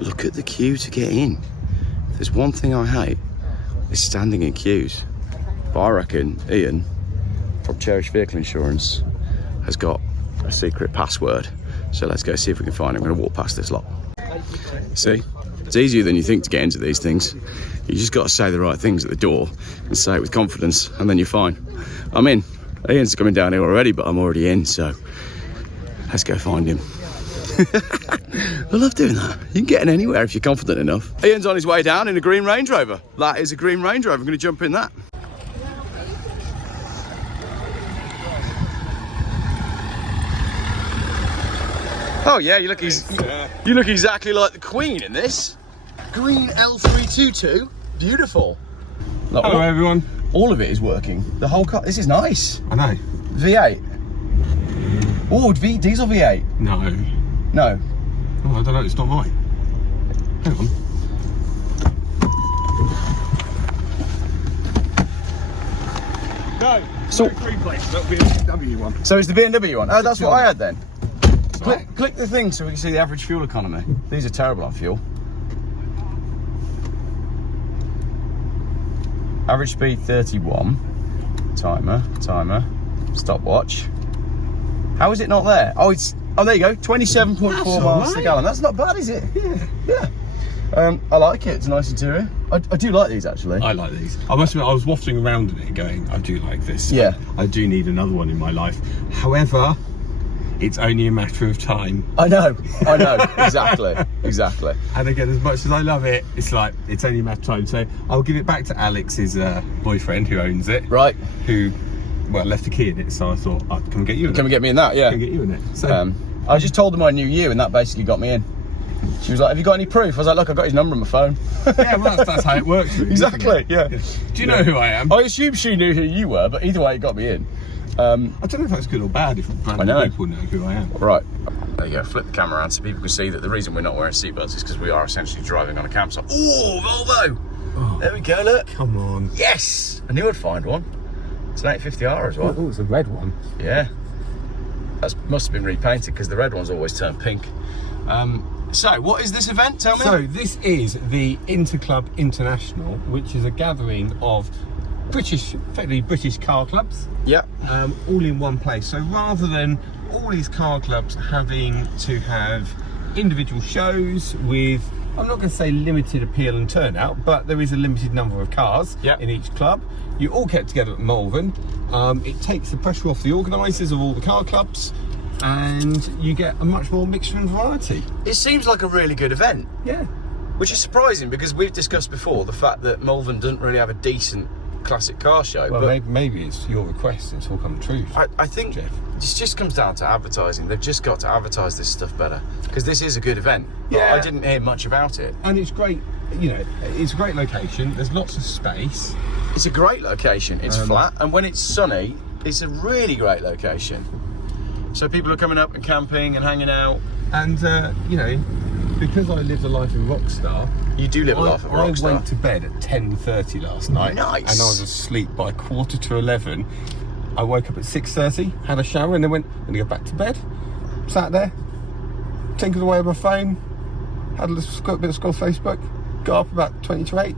Look at the queue to get in. There's one thing I hate, is standing in queues. But I reckon Ian from Cherish Vehicle Insurance has got a secret password. So let's go see if we can find it. I'm going to walk past this lot. See, it's easier than you think to get into these things. You just got to say the right things at the door and say it with confidence, and then you're fine. I'm in. Ian's coming down here already, but I'm already in, so let's go find him. I love doing that. You can get in anywhere if you're confident enough. Ian's on his way down in a green Range Rover. That is a green Range Rover. I'm going to jump in that. Oh yeah, you look exactly like the Queen in this. Green L322, beautiful. Look, hello everyone. All of it is working. The whole car. This is nice. I know. V8. Oh, diesel V8. No. No. Oh, I don't know. It's not mine. Hang on. No. So three places. That'll be a BMW one. So it's the BMW one. Oh, that's what I had then. Click the thing so we can see the average fuel economy. These are terrible on fuel. Average speed 31. Timer. Stopwatch. How is it not there? Oh, there you go. 27.4 miles per gallon. That's not bad, is it? Yeah. I like it. It's a nice interior. I do like these actually. I like these. I must admit, I was wafting around in it going, I do like this. Yeah. I do need another one in my life. However, it's only a matter of time. I know, exactly. And again, as much as I love it, it's like, it's only a matter of time. So I'll give it back to Alex's boyfriend who owns it. Right. Who, well, left the key in it, so I thought, oh, can we get you in it? Can we get me in that? Yeah. Can we get you in it? So, I just told them I knew you, and that basically got me in. She was like, have you got any proof? I was like, look, I've got his number on my phone. yeah, well, that's how it works. Really, exactly, yeah. Do you know who I am? I assume she knew who you were, but either way, it got me in. I don't know if that's good or bad, if random people know who I am. Right, there you go, flip the camera around so people can see that the reason we're not wearing seatbelts is because we are essentially driving on a campsite. Oh, Volvo! Oh, there we go, look. Come on. Yes! I knew I'd find one. It's an 850R as well. Oh, it's a red one. Yeah. That must have been repainted because the red ones always turn pink. So, what is this event? Tell me. So, this is the Interclub International, which is a gathering of effectively British car clubs. Yeah. All in one place. So, rather than all these car clubs having to have individual shows with, I'm not going to say limited appeal and turnout, but there is a limited number of cars in each club. You all get together at Malvern. It takes the pressure off the organisers of all the car clubs, and you get a much more mixture and variety. It seems like a really good event. Yeah. Which is surprising because we've discussed before the fact that Malvern doesn't really have a decent classic car show. Well, but maybe it's your request and it's all come true. I think Jeff. This just comes down to advertising. They've just got to advertise this stuff better because this is a good event. Yeah. I didn't hear much about it. And it's great, you know, it's a great location. There's lots of space. It's a great location. It's flat, and when it's sunny, it's a really great location. So people are coming up and camping and hanging out. And, you know, because I lived a life of a rock star. You do live a life of a rock star. I went to bed at 10:30 last night. Nice. And I was asleep by 11:15. I woke up at 6:30, had a shower, and then went and go back to bed. Sat there, tinkered away with my phone, had a bit of scroll Facebook, got up about 20 to 8.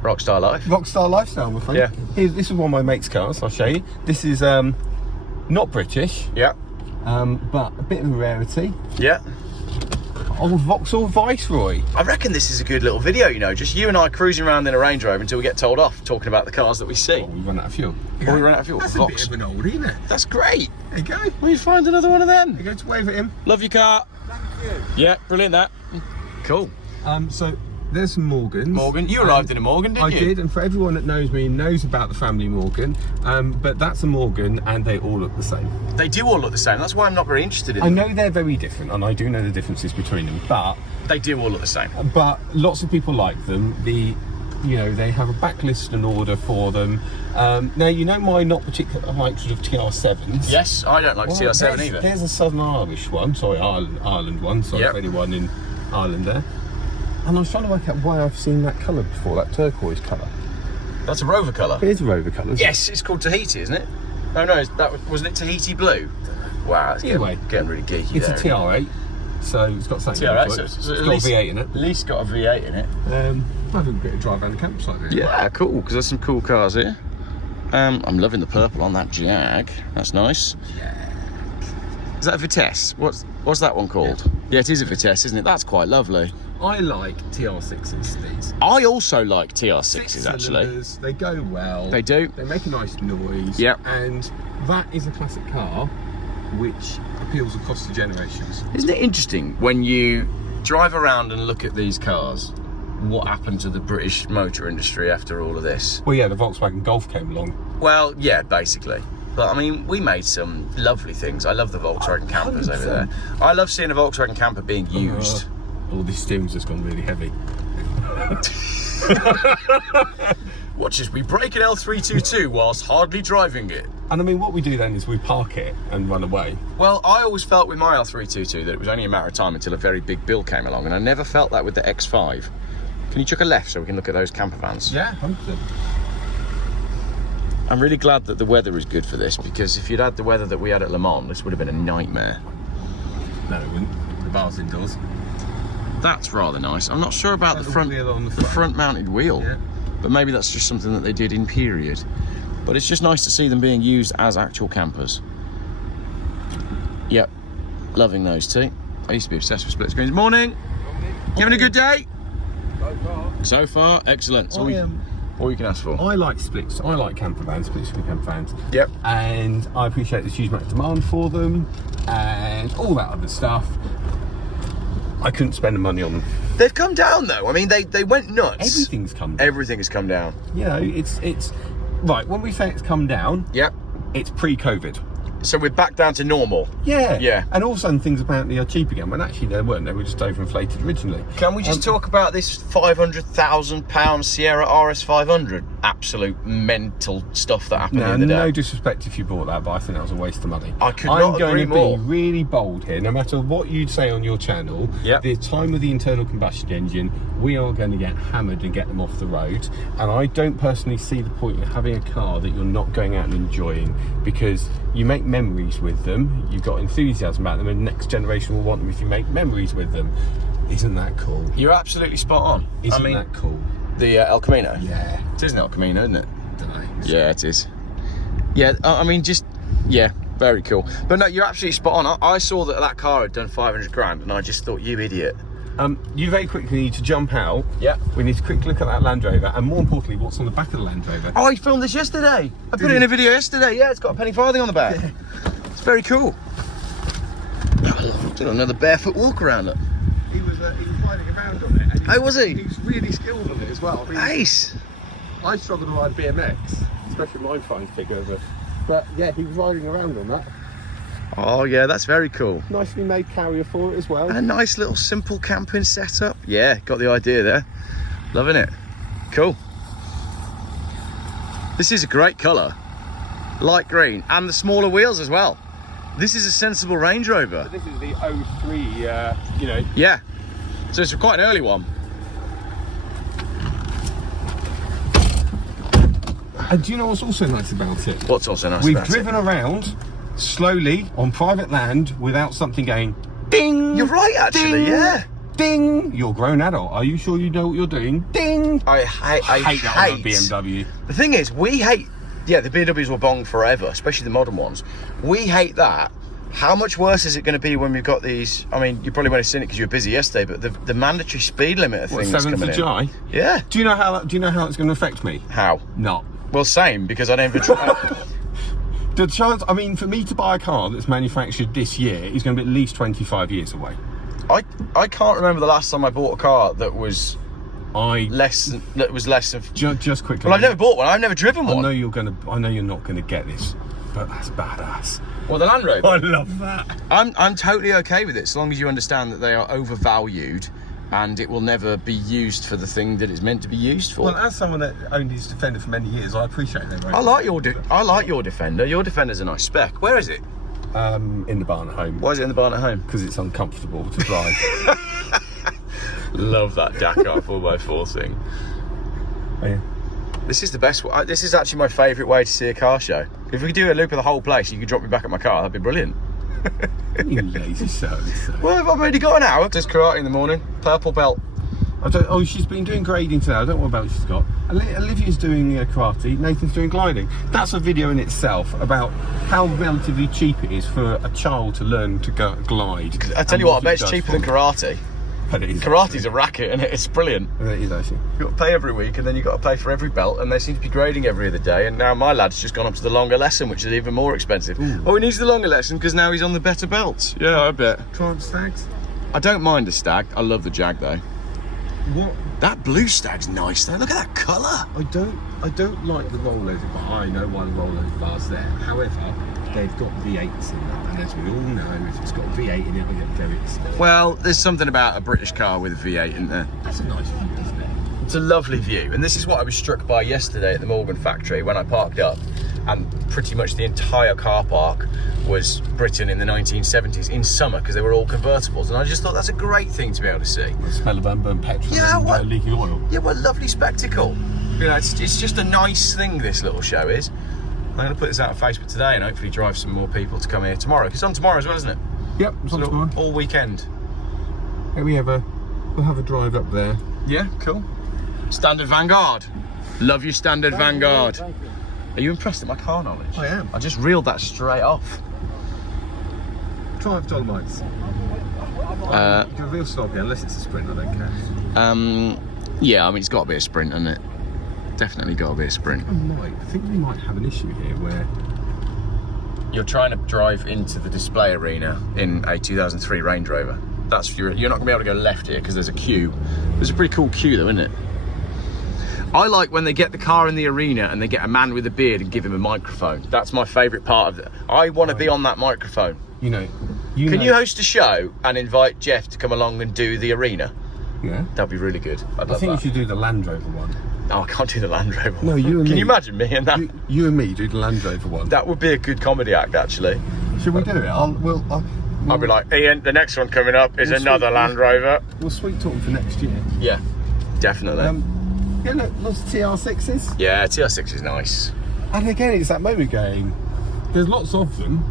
Rockstar life. Rockstar lifestyle, my friend. Yeah. This is one of my mate's cars, I'll show you. This is not British. Yeah. But a bit of a rarity. Yeah. Old Vauxhall Viceroy. I reckon this is a good little video, you know, just you and I cruising around in a Range Rover until we get told off, talking about the cars that we see. Oh, we run out of fuel. Or we run out of fuel. That's a bit of an oldie, isn't it? That's great. There you go. We'll find another one of them. You go to wave at him. Love your car. Thank you. Yeah, brilliant that. Cool. So there's some Morgans. Morgan, you arrived in a Morgan, didn't you? I did, and for everyone that knows me, knows about the family Morgan. But that's a Morgan, and they all look the same. They do all look the same. That's why I'm not very interested in them. I know they're very different, and I do know the differences between them, but they do all look the same. But lots of people like them. You know, they have a backlist and order for them. Now, you know my not particular like sort of TR7s. Yes, I don't like TR7 either. There's a Southern Irish one, sorry, Ireland one, sorry for anyone in Ireland there. And I was trying to work out why I've seen that colour before, that turquoise colour. That's a Rover colour. It is a Rover colour. Yes, it's called Tahiti, isn't it? Oh no, wasn't it Tahiti blue? Wow, it's getting really geeky. It's a TR8. so it's got something. TRX, for it. so It's at got least, a V8 in it. At least got a V8 in it. Have a bit of drive around the campsite there. Yeah, cool, because there's some cool cars here. I'm loving the purple on that Jag. That's nice. Is that a Vitesse? What's that one called? Yeah, it is a Vitesse, isn't it? That's quite lovely. I like TR6s, these. I also like TR6s, Six actually. cylinders, they go well. They do. They make a nice noise. Yep. And that is a classic car which appeals across the generations. Isn't it interesting when you drive around and look at these cars, what happened to the British motor industry after all of this? Well, yeah, the Volkswagen Golf came along. Well, yeah, basically. But I mean, we made some lovely things. I love the Volkswagen campers over there. I love seeing a Volkswagen camper being used. This steering's just gone really heavy. Watch as we break an L322 whilst hardly driving it. And I mean, what we do then is we park it and run away. Well, I always felt with my L322 that it was only a matter of time until a very big bill came along, and I never felt that with the X5. Can you chuck a left so we can look at those camper vans? Yeah, 100%. I'm really glad that the weather is good for this, because if you'd had the weather that we had at Le Mans, this would have been a nightmare. No, it wouldn't. The bar's indoors. That's rather nice. I'm not sure about the front mounted wheel, Yeah. but maybe that's just something that they did in period. But it's just nice to see them being used as actual campers. Yep, loving those two. I used to be obsessed with split screens. Morning. You having a good day? So far, excellent. So all you can ask for. I like splits. I like camper vans, split screen camper vans. Yep. And I appreciate there's huge amount of demand for them and all that other stuff. I couldn't spend the money on them. They've come down though. I mean, they went nuts. Everything's come down. Everything has come down. You know, it's right. When we say it's come down, Yep. it's pre-COVID. So we're back down to normal. Yeah. Yeah. And all of a sudden things apparently are cheap again, when actually they weren't. They were just overinflated originally. Can we just talk about this £500,000 Sierra RS500? Absolute mental stuff that happened the other day. No disrespect if you bought that, but I think that was a waste of money. I could not agree more. I'm going to be really bold here. No matter what you say on your channel, Yep. the time of the internal combustion engine, we are going to get hammered and get them off the road. And I don't personally see the point in having a car that you're not going out and enjoying, because you make memories with them, you've got enthusiasm about them, and the next generation will want them if you make memories with them. Isn't that cool? You're absolutely spot on. Isn't that cool? The El Camino? Yeah. It is an El Camino, isn't it? Don't know. Yeah, it is. Yeah, I mean, yeah, very cool. But no, you're absolutely spot on. I saw that car had done 500 grand, and I just thought, you idiot. You very quickly need to jump out. Yeah. We need to quickly look at that Land Rover, and more importantly, what's on the back of the Land Rover. Oh, I filmed this yesterday. I put it in a video yesterday. Yeah, it's got a penny farthing on the back. Yeah. It's very cool. Did another barefoot walk around it. He was riding around on it. And Oh, was he? He was really skilled on it as well. I mean, Ace. I struggle to ride BMX, especially mine trying to take over. But yeah, he was riding around on that. Oh yeah, that's very cool. Nicely made carrier for it as well. And a nice little simple camping setup. Yeah, got the idea there. Loving it. Cool. This is a great colour. Light green. And the smaller wheels as well. This is a sensible Range Rover. This is the 03, you know. Yeah. So it's quite an early one. And do you know what's also nice about it? What's also nice We've about driven it? around slowly on private land without something going ding. You're right, actually, ding, yeah. Ding. You're a grown adult. Are you sure you know what you're doing? Ding. I hate that on a BMW. The thing is, we hate, yeah, the BMWs will bong forever, especially the modern ones. We hate that. How much worse is it going to be when we've got these? I mean, you probably won't have seen it because you were busy yesterday, but the mandatory speed limiter thing that's 7th coming of in. July? Yeah. Do you know how it's going to affect me? How? Not. Well, same, because I don't even try. The chance, I mean, for me to buy a car that's manufactured this year is going to be at least 25 years away. I can't remember the last time I bought a car that was less than just quickly. Well, I've never bought one. I've never driven one. I know you're not gonna get this, but that's badass. Well, the Land Rover. I love that. I'm totally okay with it, so long as you understand that they are overvalued and it will never be used for the thing that it's meant to be used for. Well, as someone that owned his Defender for many years, I appreciate that. Right? I like your Defender. Your Defender's a nice spec. Where is it? In the barn at home. Why is it in the barn at home? Because it's uncomfortable to drive. Love that Dakar 4x4 thing. Oh, yeah. This is the best. This is actually my favourite way to see a car show. If we could do a loop of the whole place, you could drop me back at my car. That'd be brilliant. You lazy so-and-so. Well, I've already got an hour. Does karate in the morning. Purple belt. She's been doing grading today. I don't know what belt she's got. Olivia's doing karate. Nathan's doing gliding. That's a video in itself about how relatively cheap it is for a child to learn to glide. I tell you what, I bet it's cheaper than karate. But it is Karate's a racket, and it's brilliant. It is actually. You've got to pay every week, and then you've got to pay for every belt, and they seem to be grading every other day. And now my lad's just gone up to the longer lesson, which is even more expensive. Ooh. Oh, he needs the longer lesson because now he's on the better belts. Yeah, I bet. Triumph stags. I don't mind the stag. I love the jag though. What? That blue stag's nice though. Look at that colour. I don't like the rollovers, but I know why the rollover bar's there. However, they've got V8s in that, and as we all know, if it's got V8 in it, I get very excited. Well, there's something about a British car with a V8 in there. That's a nice view, isn't it? It's a lovely view, and this is what I was struck by yesterday at the Morgan factory when I parked up, and pretty much the entire car park was Britain in the 1970s in summer because they were all convertibles, and I just thought that's a great thing to be able to see. The smell of unburned petrol and leaking oil. Yeah, what a lovely spectacle. You know, it's just a nice thing, this little show is. I'm going to put this out on Facebook today and hopefully drive some more people to come here tomorrow. It's on tomorrow as well, isn't it? Yep, it's on tomorrow. All weekend. Yeah, we'll have a drive up there. Yeah, cool. Standard Vanguard. Love your Standard Vanguard. Are you impressed at my car knowledge? I am. I just reeled that straight off. Triumph Dolomites. Do a real stop here, unless it's a sprint, I don't care. Yeah, I mean, it's got to be a sprint, hasn't it? Definitely got to be a sprint. I think we might have an issue here where you're trying to drive into the display arena in a 2003 Range Rover. You're not going to be able to go left here because there's a queue. There's a pretty cool queue though, isn't it? I like when they get the car in the arena and they get a man with a beard and give him a microphone. That's my favourite part of it. I want to be on that microphone. Can you host a show and invite Jeff to come along and do the arena? Yeah. That'd be really good. I think you should do the Land Rover one. Oh, I can't do the Land Rover one. No, you and me. Can you imagine me and that? You and me do the Land Rover one. That would be a good comedy act, actually. Should we do it? I'll be like, Ian, the next one coming up is another Land Rover. We'll sweet talk for next year. Yeah, definitely. Yeah, look, lots of TR6s. Yeah, TR6 is nice. And again, it's that moment going, there's lots of them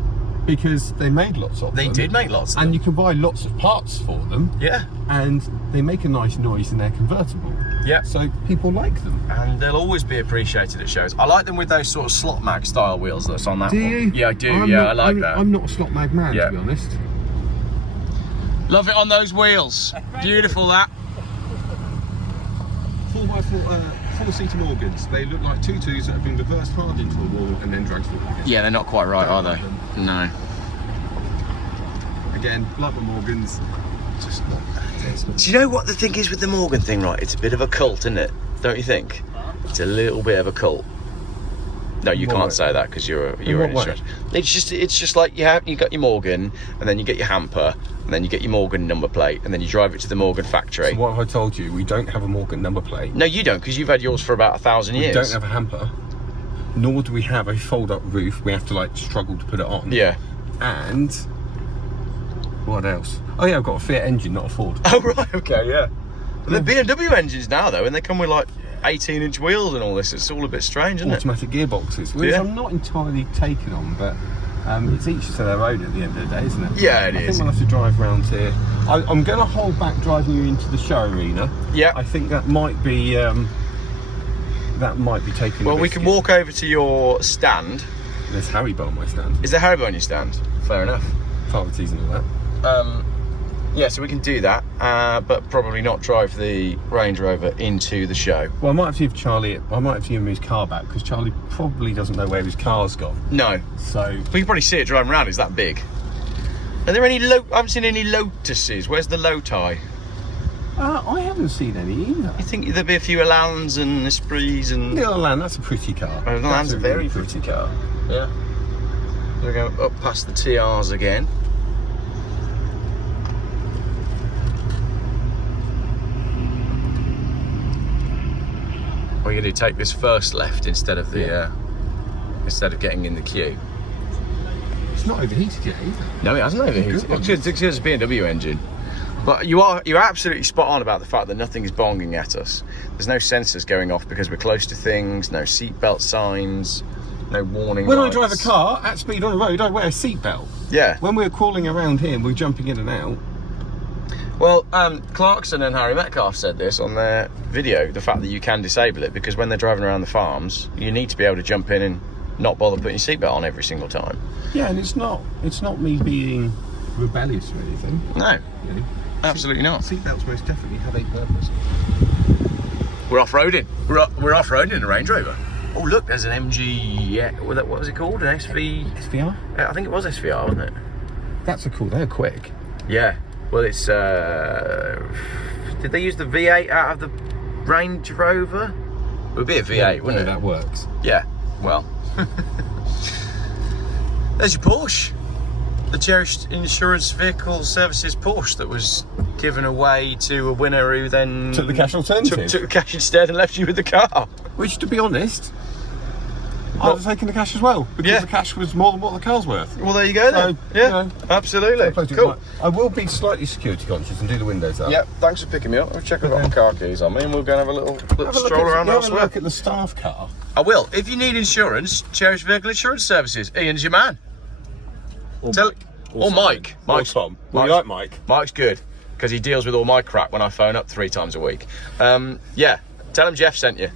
because they made lots of them. They did make lots of them. And you can buy lots of parts for them. Yeah. And they make a nice noise and they're convertible. Yeah. So people like them. And they'll always be appreciated at shows. I like them with those sort of slot mag style wheels that's on that one. Do you? Yeah, I do. I like that. I'm not a slot mag man, to be honest. Love it on those wheels. Beautiful, that. 4x4 4-seater Morgans. They look like tutus that have been reversed hard into the wall and then dragged forward again. Yeah, they're not quite right, are they? No. Again, like the Morgans, just not. Do you know what the thing is with the Morgan thing, right? It's a bit of a cult, isn't it? Don't you think? It's a little bit of a cult. No, you can't say that because you're an insurance. It's just like you got your Morgan, and then you get your hamper, and then you get your Morgan number plate, and then you drive it to the Morgan factory. So what have I told you? We don't have a Morgan number plate. No, you don't, because you've had yours for about 1,000 years. We don't have a hamper, nor do we have a fold-up roof. We have to struggle to put it on. Yeah. And what else? Oh yeah, I've got a Fiat engine, not a Ford. Oh right, okay, yeah. But they're BMW engines now though, and they come with 18-inch wheels and all this. It's all a bit strange, isn't Automatic gearboxes, which I'm not entirely taken on, but it's each to their own at the end of the day, isn't it? Yeah, it is. I think we'll have to drive around here. I'm going to hold back driving you into the show arena. Yeah. I think that might be taking. Well, we can walk over to your stand. There's Haribo on my stand. Is there Haribo on your stand? Fair enough. Priorities and all that. Yeah, so we can do that, but probably not drive the Range Rover into the show. Well, I might have to give Charlie. I might have to give him his car back because Charlie probably doesn't know where his car's gone. No. So we can probably see it driving around. It's that big. Are there any? I haven't seen any Lotuses. Where's the Lotai? I haven't seen any either. I think there'll be a few Elans and Esprits and. The Elan, that's a pretty car. The Elan's a very pretty car. Yeah. We're going up past the TRs again. What are you going to do? Take this first left instead of the instead of getting in the queue. It's not overheated yet either. No, it hasn't overheated. It's a BMW engine. But you're absolutely spot on about the fact that nothing is bonging at us. There's no sensors going off because we're close to things. No seatbelt signs. no warning When lights. I drive a car at speed on the road, I wear a seatbelt. Yeah. When we're crawling around here and we're jumping in and out. Well, Clarkson and Harry Metcalf said this on their video, the fact that you can disable it, because when they're driving around the farms, you need to be able to jump in and not bother putting your seatbelt on every single time. Yeah, and it's not me being rebellious or anything. No, You know? absolutely not. Seatbelts most definitely have a purpose. We're off-roading. We're off-roading in a Range Rover. Oh, look, there's an MG... Yeah, what was it called? An SV... SVR? I think it was SVR, wasn't it? That's they're quick. Yeah. Well, it's... Did they use the V8 out of the Range Rover? It would be a V8, wouldn't it? That works. Yeah, well. There's your Porsche. The Cherished Insurance Vehicle Services Porsche that was given away to a winner who then... Took the cash alternative. Took the cash instead and left you with the car. Which, to be honest, I'd have taken the cash as well, because the cash was more than what the car's worth. Well, there you go then. So, Yeah, you know, absolutely. Cool. I will be slightly security conscious and do the windows up. Yep, thanks for picking me up. I'll check if I've got my car keys on me and we'll go and have a little stroll around Have a elsewhere. look at the staff car. I will. If you need insurance, Cherished Vehicle Insurance Services. Ian's your man. Or Mike. Or Tom. Well, you like Mike? Mike's good, because he deals with all my crap when I phone up 3 times a week. Yeah, tell him Jeff sent you.